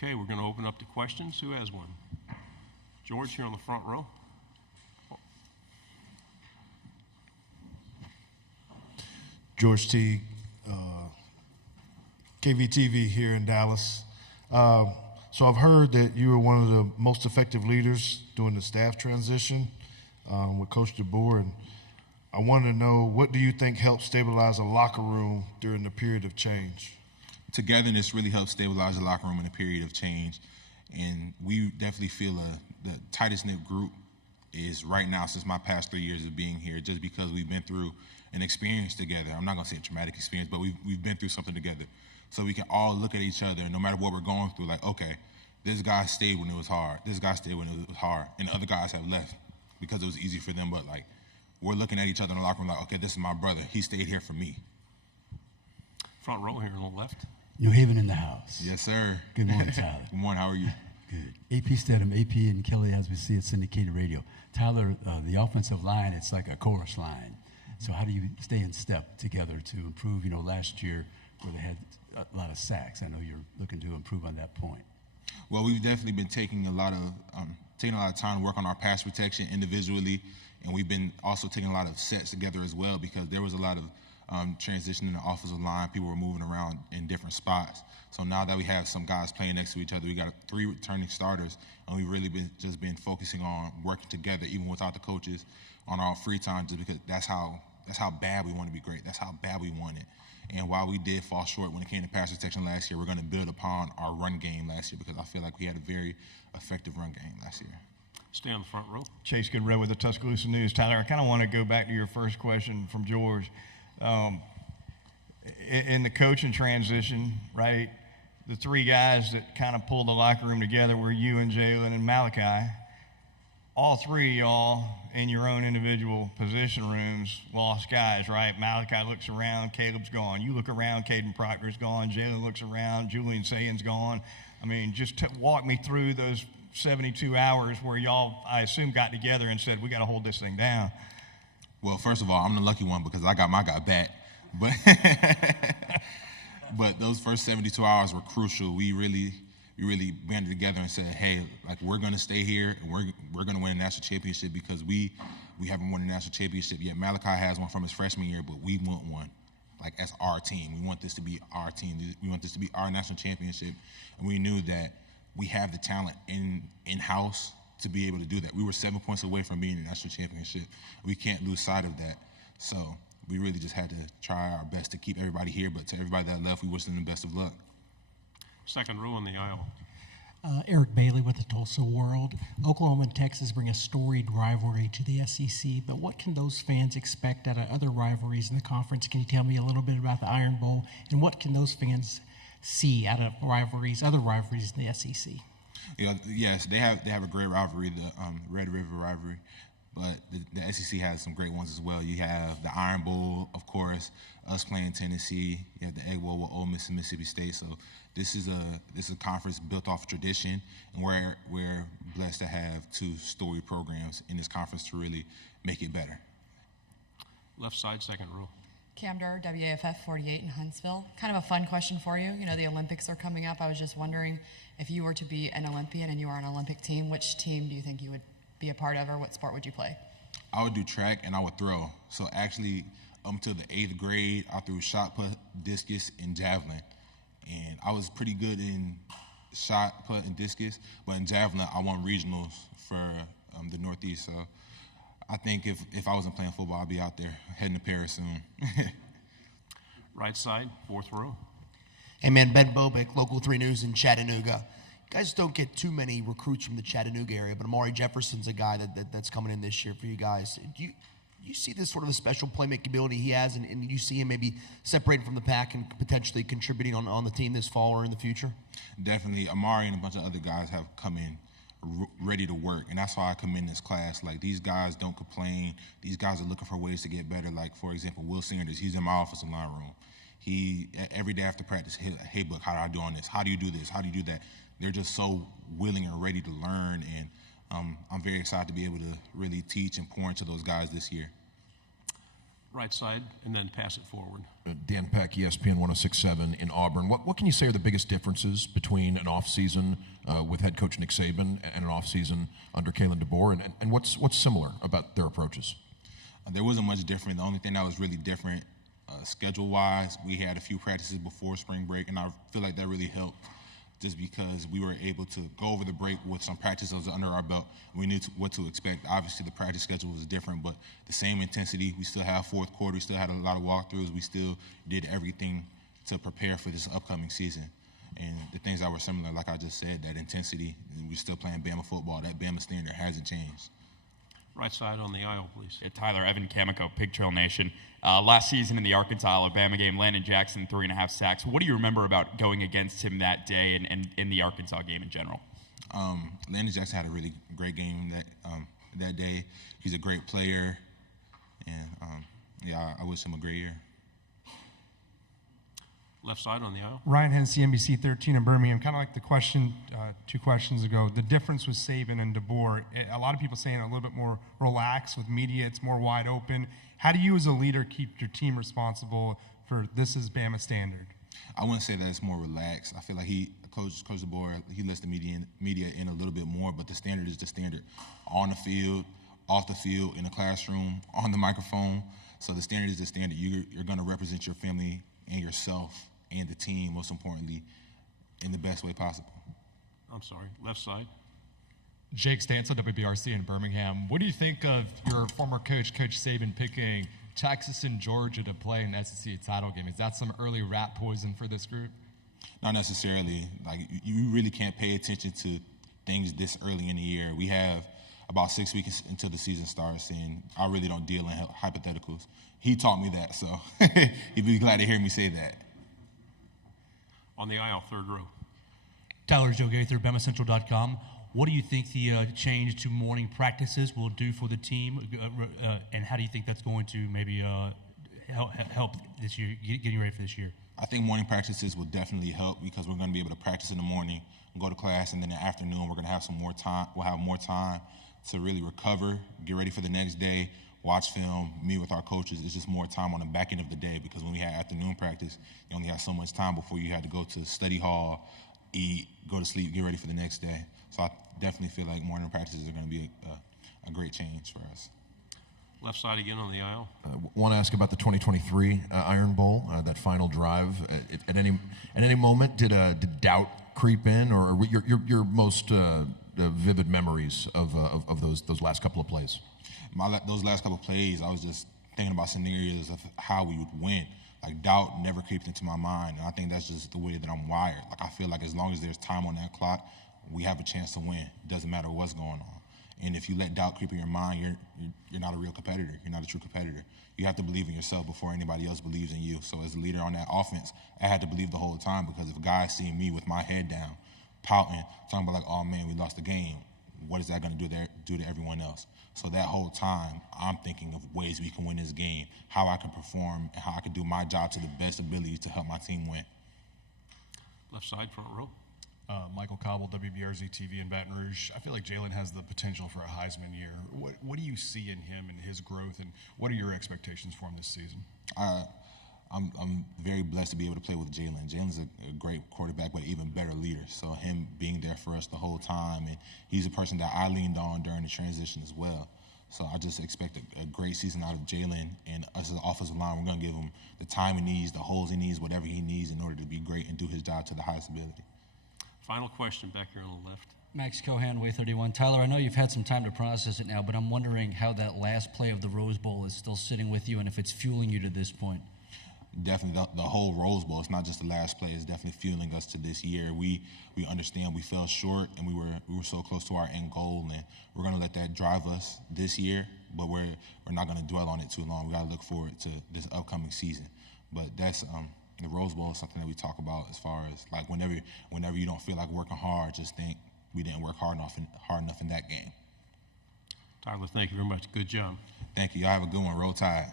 Okay, we're going to open up to questions. Who has one? George, here on the front row. George T, KVTV here in Dallas. So I've heard that you were one of the most effective leaders during the staff transition with Coach DeBoer, and I wanted to know, what do you think helped stabilize a locker room during the period of change? Togetherness really helps stabilize the locker room in a period of change, and we definitely feel the tightest knit group is right now since my past 3 years of being here, just because we've been through an experience together. I'm not going to say a traumatic experience, but we've been through something together. So we can all look at each other, and no matter what we're going through, like, okay, this guy stayed when it was hard. This guy stayed when it was hard. And other guys have left because it was easy for them. But, like, we're looking at each other in the locker room like, okay, this is my brother. He stayed here for me. Front row here on the left. New Haven in the house. Yes, sir. Good morning, Tyler. Good morning. How are you? Good. AP Stedham, AP and Kelly, as we see at syndicated radio. Tyler, the offensive line, it's like a chorus line. So how do you stay in step together to improve? You know, last year where they had a lot of sacks, I know you're looking to improve on that point. Well, we've definitely been taking a lot of time to work on our pass protection individually, and we've been also taking a lot of sets together as well, because there was a lot of transition in the offensive line. People were moving around in different spots. So now that we have some guys playing next to each other, we got 3 returning starters, and we've really been focusing on working together, even without the coaches, on our free time, just because that's how bad we want to be great. That's how bad we want it. And while we did fall short when it came to pass protection last year, we're going to build upon our run game last year, because I feel like we had a very effective run game last year. Stay on the front row. Chase Goodrow with the Tuscaloosa News. Tyler, I kind of want to go back to your first question from George. In the coaching transition, right, the 3 guys that kind of pulled the locker room together were you and Jalen and Malachi. All 3 of y'all in your own individual position rooms lost guys, right? Malachi looks around, Caleb's gone. You look around, Caden Proctor's gone. Jalen looks around, Julian Sayen's gone. I mean, just walk me through those 72 hours where y'all, I assume, got together and said, we got to hold this thing down. Well, first of all, I'm the lucky one because I got my guy back. But those first 72 hours were crucial. We really banded together and said, hey, like, we're going to stay here, and we're going to win a national championship, because we haven't won a national championship yet. Malachi has one from his freshman year, but we want one, like, as our team. We want this to be our team. We want this to be our national championship. And we knew that we have the talent in-house to be able to do that. We were 7 points away from being a national championship. We can't lose sight of that. So we really just had to try our best to keep everybody here, but to everybody that left, we wish them the best of luck. Second row in the aisle. Eric Bailey with the Tulsa World. Oklahoma and Texas bring a storied rivalry to the SEC, but what can those fans expect out of other rivalries in the conference? Can you tell me a little bit about the Iron Bowl, and what can those fans see out of other rivalries in the SEC? Yes, they have a great rivalry, the Red River rivalry, but the SEC has some great ones as well. You have the Iron Bowl, of course, us playing Tennessee. You have the Egg Bowl with Ole Miss and Mississippi State. So this is a conference built off of tradition, and we're blessed to have 2 storied programs in this conference to really make it better. Left side, second row. Cam Durr, WAFF 48 in Huntsville. Kind of a fun question for you. You know, the Olympics are coming up. I was just wondering, if you were to be an Olympian and you were on an Olympic team, which team do you think you would be a part of, or what sport would you play? I would do track and I would throw. So actually, up until the 8th grade, I threw shot put, discus, and javelin. And I was pretty good in shot put and discus, but in javelin, I won regionals for the Northeast. So I think if I wasn't playing football, I'd be out there heading to Paris soon. Right side, fourth row. Hey, man, Ben Bobick, Local 3 News in Chattanooga. You guys don't get too many recruits from the Chattanooga area, but Amari Jefferson's a guy that's coming in this year for you guys. Do you see this sort of a special playmaking ability he has, and you see him maybe separating from the pack and potentially contributing on the team this fall or in the future? Definitely. Amari and a bunch of other guys have come in ready to work, and that's why I commend this class. Like, these guys don't complain. These guys are looking for ways to get better. Like, for example, Will Sanders, he's in my offensive line room. He, every day after practice, hey, Book, how do I do on this? How do you do this? How do you do that? They're just so willing and ready to learn, and I'm very excited to be able to really teach and pour into those guys this year. Right side, and then pass it forward. Dan Peck, ESPN 1067 in Auburn. What can you say are the biggest differences between an offseason with head coach Nick Saban and an offseason under Kalen DeBoer, and what's similar about their approaches? There wasn't much different. The only thing that was really different, schedule-wise, we had a few practices before spring break, and I feel like that really helped just because we were able to go over the break with some practices under our belt. We knew what to expect. Obviously, the practice schedule was different, but the same intensity. We still have fourth quarter. We still had a lot of walkthroughs. We still did everything to prepare for this upcoming season. And the things that were similar, like I just said, that intensity, we're still playing Bama football. That Bama standard hasn't changed. Right side on the aisle, please. Yeah, Tyler, Evan Camico, Pig Trail Nation. Last season in the Arkansas-Alabama game, Landon Jackson, 3.5 sacks. What do you remember about going against him that day and in the Arkansas game in general? Landon Jackson had a really great game that day. He's a great player, and I wish him a great year. Left side on the aisle. Ryan Hennessy, NBC 13 in Birmingham. Kind of like the question 2 questions ago, the difference with Saban and DeBoer. A lot of people saying a little bit more relaxed with media. It's more wide open. How do you as a leader keep your team responsible for this is Bama standard? I wouldn't say that it's more relaxed. I feel like Coach DeBoer, he lets the media in a little bit more, but the standard is the standard. On the field, off the field, in the classroom, on the microphone. So the standard is the standard. You're going to represent your family and yourself and the team, most importantly, in the best way possible. I'm sorry, left side. Jake Stanza, WBRC in Birmingham. What do you think of your former coach, Coach Saban, picking Texas and Georgia to play an SEC title game? Is that some early rat poison for this group? Not necessarily. Like, you really can't pay attention to things this early in the year. We have about 6 weeks until the season starts, and I really don't deal in hypotheticals. He taught me that, so he'd be glad to hear me say that. On the aisle, third row. Tyler Joe Gaither, BamaCentral.com. What do you think the change to morning practices will do for the team, and how do you think that's going to maybe help this year, getting ready for this year? I think morning practices will definitely help because we're going to be able to practice in the morning, go to class, and then in the afternoon we're going to have some more time. We'll have more time to really recover, get ready for the next day, watch film, meet with our coaches. It's just more time on the back end of the day because when we had afternoon practice, you only had so much time before you had to go to study hall, eat, go to sleep, get ready for the next day. So I definitely feel like morning practices are going to be a great change for us. Left side again on the aisle. Want to ask about the 2023 Iron Bowl, that final drive. At any moment, did doubt creep in, or your most vivid memories of those last couple of plays? Those last couple of plays, I was just thinking about scenarios of how we would win. Like, doubt never creeped into my mind, and I think that's just the way that I'm wired. Like, I feel like as long as there's time on that clock, we have a chance to win. It doesn't matter what's going on. And if you let doubt creep in your mind, you're not a real competitor. You're not a true competitor. You have to believe in yourself before anybody else believes in you. So as a leader on that offense, I had to believe the whole time because if a guy seeing me with my head down, pouting, talking about like, oh man, we lost the game, what is that going to do to everyone else? So that whole time, I'm thinking of ways we can win this game, how I can perform, and how I can do my job to the best ability to help my team win. Left side, front row. Michael Cobble, WBRZ TV in Baton Rouge. I feel like Jalen has the potential for a Heisman year. What do you see in him and his growth, and what are your expectations for him this season? I'm very blessed to be able to play with Jalen. Jalen's a great quarterback, but an even better leader. So him being there for us the whole time, and he's a person that I leaned on during the transition as well. So I just expect a great season out of Jalen, and us as an offensive line, we're going to give him the time he needs, the holes he needs, whatever he needs in order to be great and do his job to the highest ability. Final question back here on the left. Max Cohan, Way 31. Tyler, I know you've had some time to process it now, but I'm wondering how that last play of the Rose Bowl is still sitting with you and if it's fueling you to this point. Definitely, the whole Rose Bowl. It's not just the last play. It's definitely fueling us to this year. We understand we fell short, and we were so close to our end goal, and we're going to let that drive us this year. But we're not going to dwell on it too long. We got to look forward to this upcoming season. But that's the Rose Bowl is something that we talk about as far as like whenever you don't feel like working hard, just think we didn't work hard enough in that game. Tyler, thank you very much. Good job. Thank you. Y'all have a good one. Roll Tide.